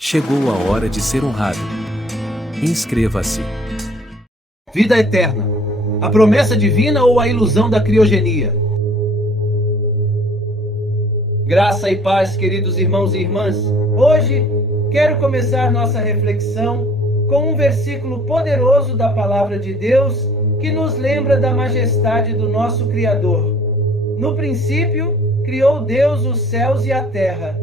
Chegou a hora de ser honrado. Inscreva-se. Vida eterna. A promessa divina ou a ilusão da criogenia? Graça e paz, queridos irmãos e irmãs. Hoje quero começar nossa reflexão com um versículo poderoso da Palavra de Deus que nos lembra da majestade do nosso Criador. No princípio, criou Deus os céus e a terra.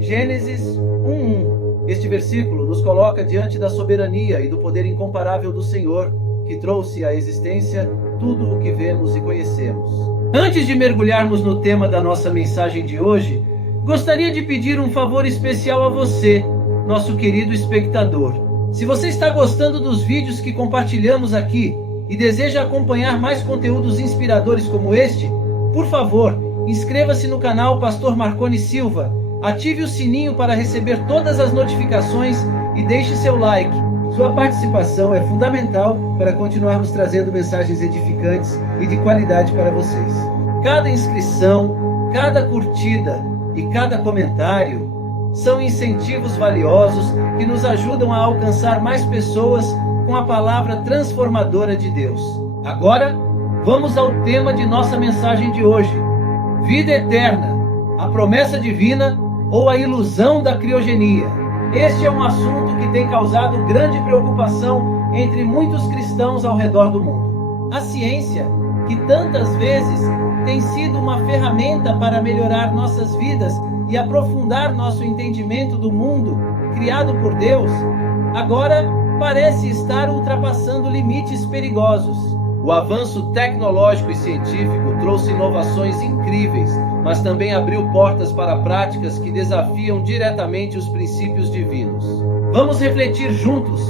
Gênesis 1:1. Este versículo nos coloca diante da soberania e do poder incomparável do Senhor, que trouxe à existência tudo o que vemos e conhecemos. Antes de mergulharmos no tema da nossa mensagem de hoje, gostaria de pedir um favor especial a você, nosso querido espectador. Se você está gostando dos vídeos que compartilhamos aqui e deseja acompanhar mais conteúdos inspiradores como este, por favor, inscreva-se no canal Pastor Marconi Silva, ative o sininho para receber todas as notificações e deixe seu like. Sua participação é fundamental para continuarmos trazendo mensagens edificantes e de qualidade para vocês. Cada inscrição, cada curtida e cada comentário são incentivos valiosos que nos ajudam a alcançar mais pessoas com a palavra transformadora de Deus. Agora, vamos ao tema de nossa mensagem de hoje: vida eterna, a promessa divina ou a ilusão da criogenia. Este é um assunto que tem causado grande preocupação entre muitos cristãos ao redor do mundo. A ciência, que tantas vezes tem sido uma ferramenta para melhorar nossas vidas e aprofundar nosso entendimento do mundo criado por Deus, agora parece estar ultrapassando limites perigosos. O avanço tecnológico e científico trouxe inovações incríveis, mas também abriu portas para práticas que desafiam diretamente os princípios divinos. Vamos refletir juntos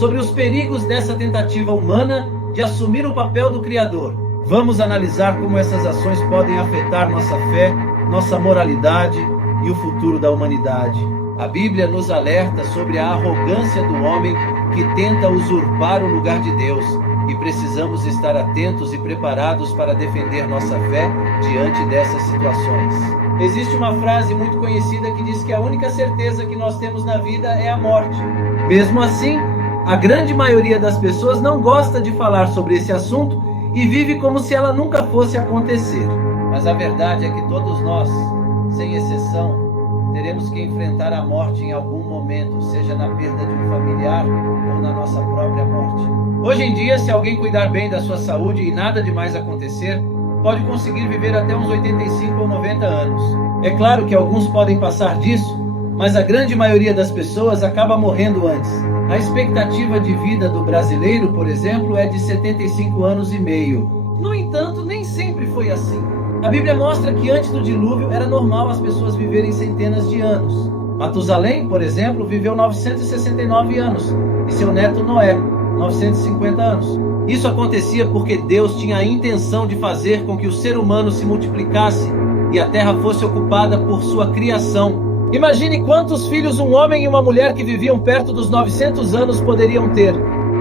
sobre os perigos dessa tentativa humana de assumir o papel do Criador. Vamos analisar como essas ações podem afetar nossa fé, nossa moralidade e o futuro da humanidade. A Bíblia nos alerta sobre a arrogância do homem que tenta usurpar o lugar de Deus, e precisamos estar atentos e preparados para defender nossa fé diante dessas situações. Existe uma frase muito conhecida que diz que a única certeza que nós temos na vida é a morte. Mesmo assim, a grande maioria das pessoas não gosta de falar sobre esse assunto e vive como se ela nunca fosse acontecer. Mas a verdade é que todos nós, sem exceção, teremos que enfrentar a morte em algum momento, seja na perda de um familiar ou na nossa própria morte. Hoje em dia, se alguém cuidar bem da sua saúde e nada demais acontecer, pode conseguir viver até uns 85 ou 90 anos. É claro que alguns podem passar disso, mas a grande maioria das pessoas acaba morrendo antes. A expectativa de vida do brasileiro, por exemplo, é de 75 anos e meio. No entanto, nem sempre foi assim. A Bíblia mostra que antes do dilúvio era normal as pessoas viverem centenas de anos. Matusalém, por exemplo, viveu 969 anos e seu neto Noé, 950 anos. Isso acontecia porque Deus tinha a intenção de fazer com que o ser humano se multiplicasse e a terra fosse ocupada por sua criação. Imagine quantos filhos um homem e uma mulher que viviam perto dos 900 anos poderiam ter.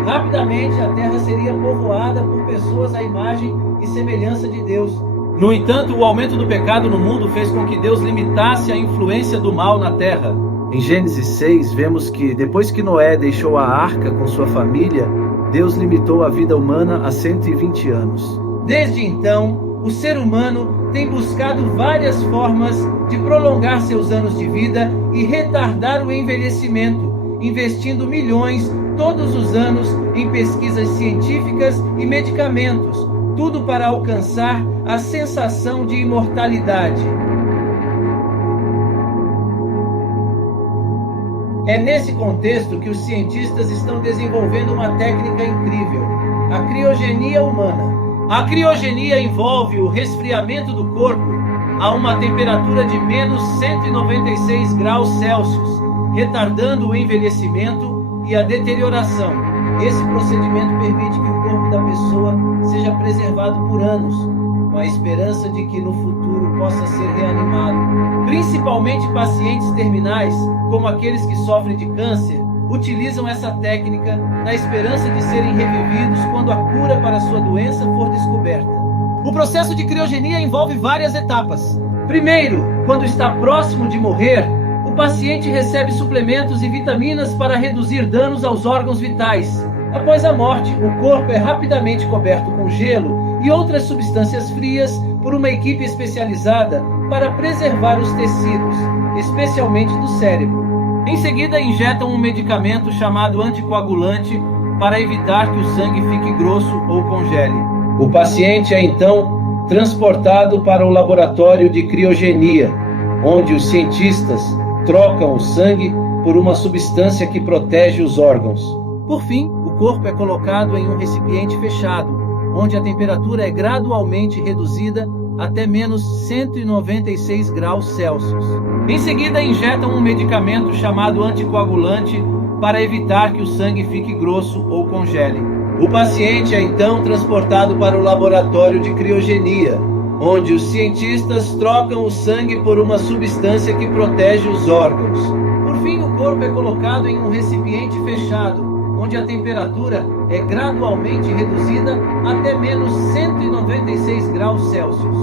Rapidamente a terra seria povoada por pessoas à imagem e semelhança de Deus. No entanto, o aumento do pecado no mundo fez com que Deus limitasse a influência do mal na terra. Em Gênesis 6, vemos que depois que Noé deixou a arca com sua família, Deus limitou a vida humana a 120 anos. Desde então, o ser humano tem buscado várias formas de prolongar seus anos de vida e retardar o envelhecimento, investindo milhões todos os anos em pesquisas científicas e medicamentos, tudo para alcançar a sensação de imortalidade. É nesse contexto que os cientistas estão desenvolvendo uma técnica incrível, a criogenia humana. A criogenia envolve o resfriamento do corpo a uma temperatura de menos 196 graus Celsius, retardando o envelhecimento e a deterioração. Esse procedimento permite que o corpo da pessoa seja preservado por anos, com a esperança de que no futuro possa ser reanimado. Principalmente pacientes terminais, como aqueles que sofrem de câncer, utilizam essa técnica na esperança de serem revividos quando a cura para sua doença for descoberta. O processo de criogenia envolve várias etapas. Primeiro, quando está próximo de morrer, o O paciente recebe suplementos e vitaminas para reduzir danos aos órgãos vitais. Após a morte, o corpo é rapidamente coberto com gelo e outras substâncias frias por uma equipe especializada para preservar os tecidos, especialmente do cérebro. Em seguida, injetam um medicamento chamado anticoagulante para evitar que o sangue fique grosso ou congele. O paciente é então transportado para o laboratório de criogenia, onde os cientistas trocam o sangue por uma substância que protege os órgãos. Por fim, o corpo é colocado em um recipiente fechado, onde a temperatura é gradualmente reduzida até menos 196 graus Celsius. Em seguida, injetam um medicamento chamado anticoagulante para evitar que o sangue fique grosso ou congele. O paciente é então transportado para o laboratório de criogenia, onde os cientistas trocam o sangue por uma substância que protege os órgãos. Por fim, o corpo é colocado em um recipiente fechado, onde a temperatura é gradualmente reduzida até menos 196 graus Celsius.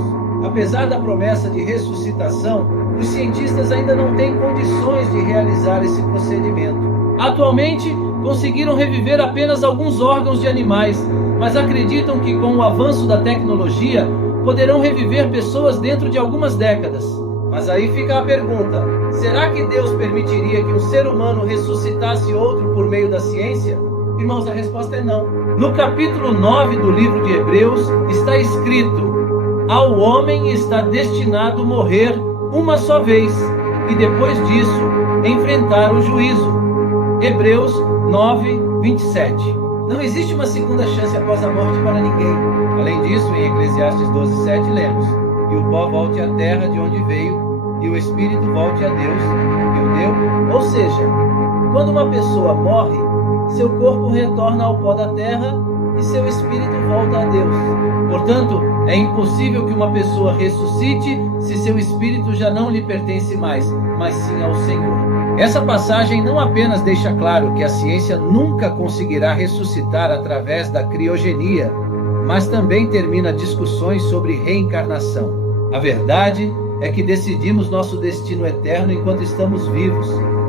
Apesar da promessa de ressuscitação, os cientistas ainda não têm condições de realizar esse procedimento. Atualmente, conseguiram reviver apenas alguns órgãos de animais, mas acreditam que com o avanço da tecnologia, poderão reviver pessoas dentro de algumas décadas. Mas aí fica a pergunta: será que Deus permitiria que um ser humano ressuscitasse outro por meio da ciência? Irmãos, a resposta é não. No capítulo 9 do livro de Hebreus está escrito: ao homem está destinado morrer uma só vez, e depois disso enfrentar o juízo. Hebreus 9, 27. Não existe uma segunda chance após a morte para ninguém. Além disso, em Eclesiastes 12, 7 lemos: e o pó volte à terra de onde veio, e o espírito volte a Deus, que o deu. Ou seja, quando uma pessoa morre, seu corpo retorna ao pó da terra e seu espírito volta a Deus. Portanto, é impossível que uma pessoa ressuscite se seu espírito já não lhe pertence mais, mas sim ao Senhor. Essa passagem não apenas deixa claro que a ciência nunca conseguirá ressuscitar através da criogenia, mas também termina discussões sobre reencarnação. A verdade é que decidimos nosso destino eterno enquanto estamos vivos,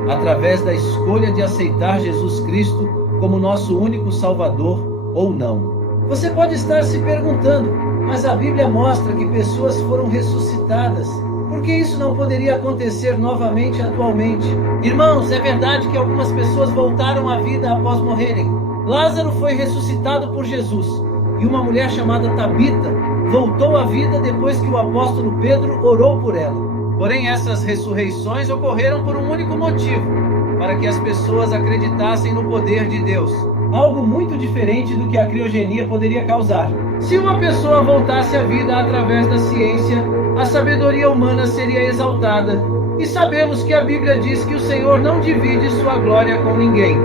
através da escolha de aceitar Jesus Cristo como nosso único Salvador ou não. Você pode estar se perguntando, mas a Bíblia mostra que pessoas foram ressuscitadas. Por que isso não poderia acontecer novamente atualmente? Irmãos, é verdade que algumas pessoas voltaram à vida após morrerem. Lázaro foi ressuscitado por Jesus, e uma mulher chamada Tabita voltou à vida depois que o apóstolo Pedro orou por ela. Porém, essas ressurreições ocorreram por um único motivo: para que as pessoas acreditassem no poder de Deus. Algo muito diferente do que a criogenia poderia causar. Se uma pessoa voltasse à vida através da ciência, a sabedoria humana seria exaltada. E sabemos que a Bíblia diz que o Senhor não divide sua glória com ninguém.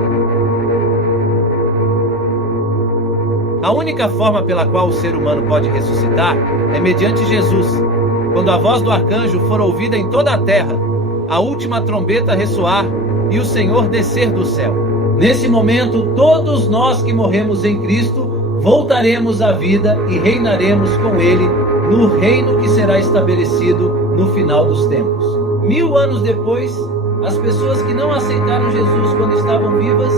A única forma pela qual o ser humano pode ressuscitar é mediante Jesus. Quando a voz do arcanjo for ouvida em toda a terra, a última trombeta ressoar e o Senhor descer do céu. Nesse momento, todos nós que morremos em Cristo voltaremos à vida e reinaremos com Ele no reino que será estabelecido no final dos tempos. 1000 anos depois, as pessoas que não aceitaram Jesus quando estavam vivas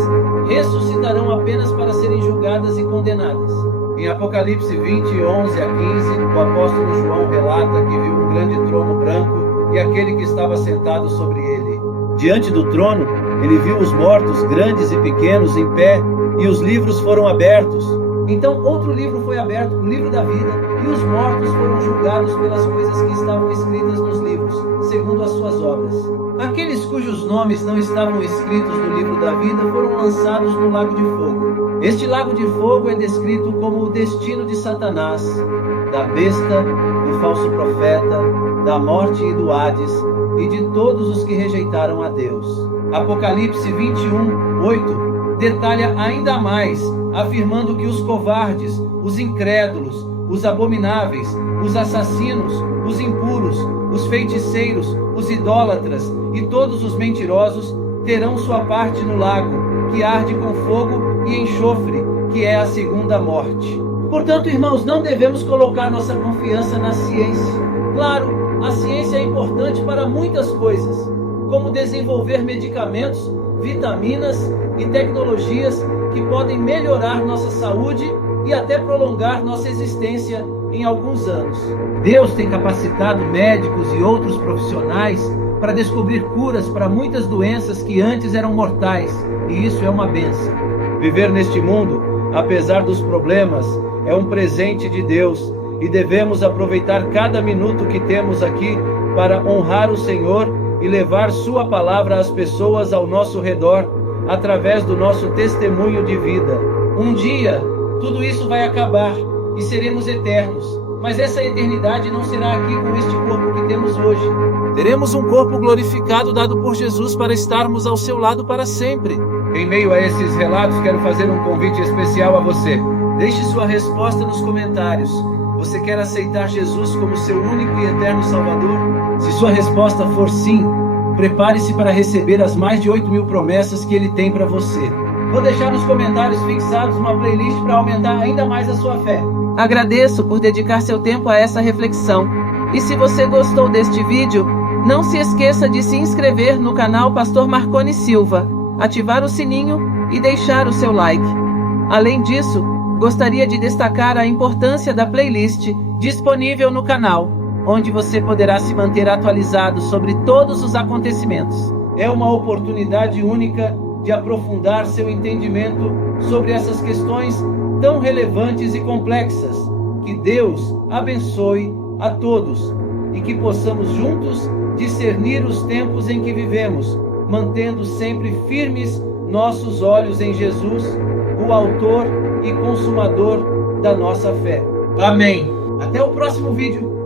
ressuscitarão apenas para serem julgadas e condenadas. Em Apocalipse 20, 11 a 15, o apóstolo João relata que viu um grande trono branco e aquele que estava sentado sobre ele. Diante do trono, ele viu os mortos, grandes e pequenos, em pé, e os livros foram abertos. Então outro livro foi aberto, o livro da vida, e os mortos foram julgados pelas coisas que estavam escritas nos livros, segundo as suas obras. Aqueles cujos nomes não estavam escritos no livro da vida foram lançados no lago de fogo. Este lago de fogo é descrito como o destino de Satanás, da besta, do falso profeta, da morte e do Hades, e de todos os que rejeitaram a Deus. Apocalipse 21, 8 detalha ainda mais, afirmando que os covardes, os incrédulos, os abomináveis, os assassinos, os impuros, os feiticeiros, os idólatras e todos os mentirosos terão sua parte no lago, que arde com fogo e enxofre, que é a segunda morte. Portanto, irmãos, não devemos colocar nossa confiança na ciência. Claro, a ciência é importante para muitas coisas, como desenvolver medicamentos, vitaminas e tecnologias que podem melhorar nossa saúde e até prolongar nossa existência em alguns anos. Deus tem capacitado médicos e outros profissionais para descobrir curas para muitas doenças que antes eram mortais, e isso é uma bênção. Viver neste mundo, apesar dos problemas, é um presente de Deus e devemos aproveitar cada minuto que temos aqui para honrar o Senhor e levar Sua palavra às pessoas ao nosso redor através do nosso testemunho de vida. Um dia, tudo isso vai acabar e seremos eternos, mas essa eternidade não será aqui com este corpo que temos hoje. Teremos um corpo glorificado dado por Jesus para estarmos ao seu lado para sempre. Em meio a esses relatos, quero fazer um convite especial a você. Deixe sua resposta nos comentários. Você quer aceitar Jesus como seu único e eterno Salvador? Se sua resposta for sim, prepare-se para receber as mais de 8.000 promessas que Ele tem para você. Vou deixar nos comentários fixados uma playlist para aumentar ainda mais a sua fé. Agradeço por dedicar seu tempo a essa reflexão. E se você gostou deste vídeo, não se esqueça de se inscrever no canal Pastor Marconi Silva, ativar o sininho e deixar o seu like. Além disso, gostaria de destacar a importância da playlist disponível no canal, onde você poderá se manter atualizado sobre todos os acontecimentos. É uma oportunidade única de aprofundar seu entendimento sobre essas questões tão relevantes e complexas. Que Deus abençoe a todos e que possamos juntos discernir os tempos em que vivemos, mantendo sempre firmes nossos olhos em Jesus, o autor e consumador da nossa fé. Amém. Até o próximo vídeo.